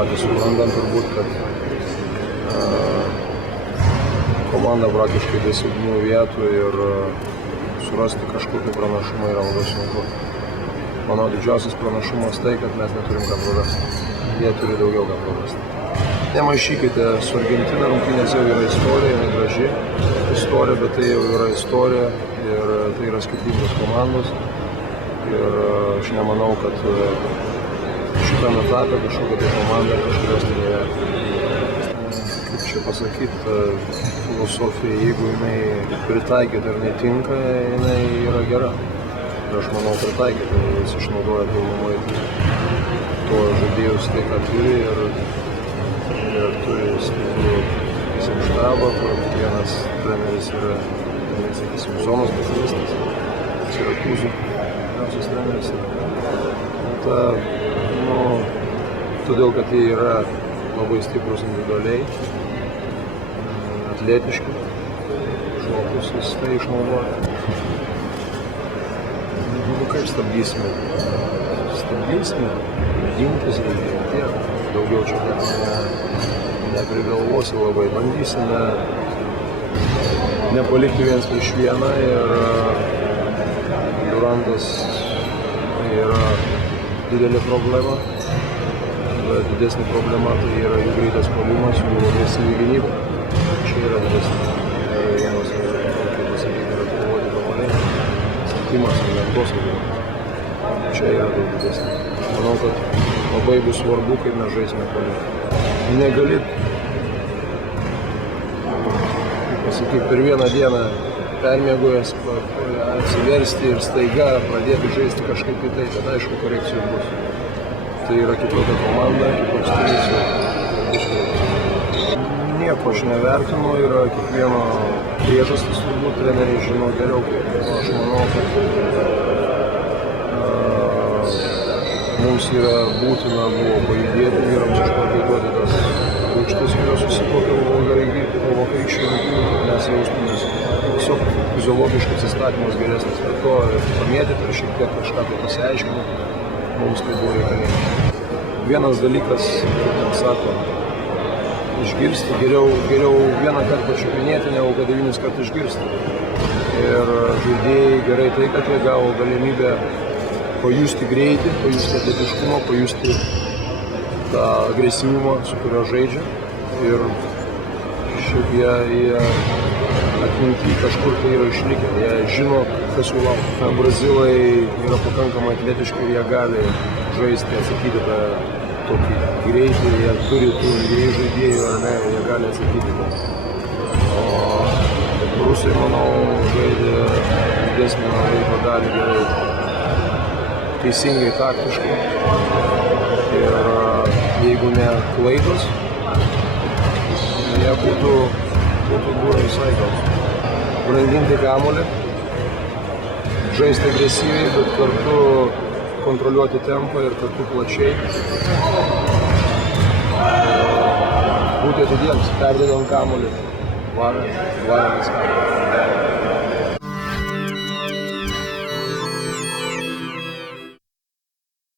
patys suprantam turbūt, kad komanda praktiškai be silpnų vietų ir surasti kažkokį pranašumą yra labai sunku. Manau, didžiausias pranašumas tai, kad mes neturim ką prarasti. Jie turi daugiau ką prarasti. Nemaišykite su Argentina, rungtynės jau yra istorija, jinai graži istorija, bet tai jau yra istorija ir tai yra skirtingos komandos. Ir aš nemanau, kad šitame etape kažkokia tai komanda kažkokios tai nevertina. Kaip čia pasakyti, filosofija, jeigu jinai pritaikyta ir netinka, jinai yra gera. Ir aš manau pritaikyti, jis išnaudoja pilnumai to žaidėjus tai, ką turi ir turi stiprų visam štabą, kur vienas treneris yra, sakysim, zonos specialistas, Sirakūzų vyriausias treneris. Todėl, kad jie yra labai stiprus individualiai, atletiški, žmogus jis tai išnaudoja. Kaip stabdysime? Stabdysime, gintis reikia, daugiau čia neprigalvosi labai, bandysime nepalikti viens prieš vieną ir Durantas yra didelė problema, bet didesnė problema tai yra jų greitas puolimas, jų agresyvi gynyba. Čia yra didesnė. Vienas, kaip pasakyti, yra kovoti kamuoliai, satimas ir lentos gynyba. Čia yra daug didesnė. Manau, kad labai bus svarbu, kaip mes žaisime puolimą. Negali, kaip pasakyti, per vieną dieną permiegojęs atsiversti ir staiga pradėti žaisti kažkaip kitaip, bet aišku, korekcijų bus. Tai yra kitokia komanda, kitoks stilius. Nieko aš nevertinu, yra kiekvieno priežastis, turbūt treneriai žino geriau. Aš manau, kad mums yra būtina buvo pajudėti vyrams išprakaituoti tas rūgštis, kurios susikaupė po vakarykščių rungtynių, kad mes jaustumės tiesiog fiziologiškai atsistatymas geresnis. Bet to pamėtyti ir šiek tiek kažką tai pasiaiškinti, mums tai buvo reikalinga. Vienas dalykas, kaip sako, išgirsti, geriau vieną kartą pačiupinėti, negu kad 9 kartų išgirsti. Ir žaidėjai gerai tai, kad jie gavo galimybę pajusti greitį, pajusti atletiškumą, pajusti tą agresyvumą, su kurio žaidžia. Ir šiaip jie atminty kažkur tai yra išlikę, jie žino, kas jų laukia. Brazilai yra pakankamai atletiški ir jie gali žaisti, atsakyti tą tokį greitį, jie turi tų greitų žaidėjų ar ne, jie gali atsakyti tą. O rusai, manau, žaidė didesnį laiko dalį gerai, teisingai, taktiškai. Ir jeigu ne klaidos, jie būtų buvę visai gal. Brandinti kamuolį, žaisti agresyviai, bet kartu kontroliuoti tempą ir kartu plačiai. Būti atidiems, perdedant kamuolį, varant viską.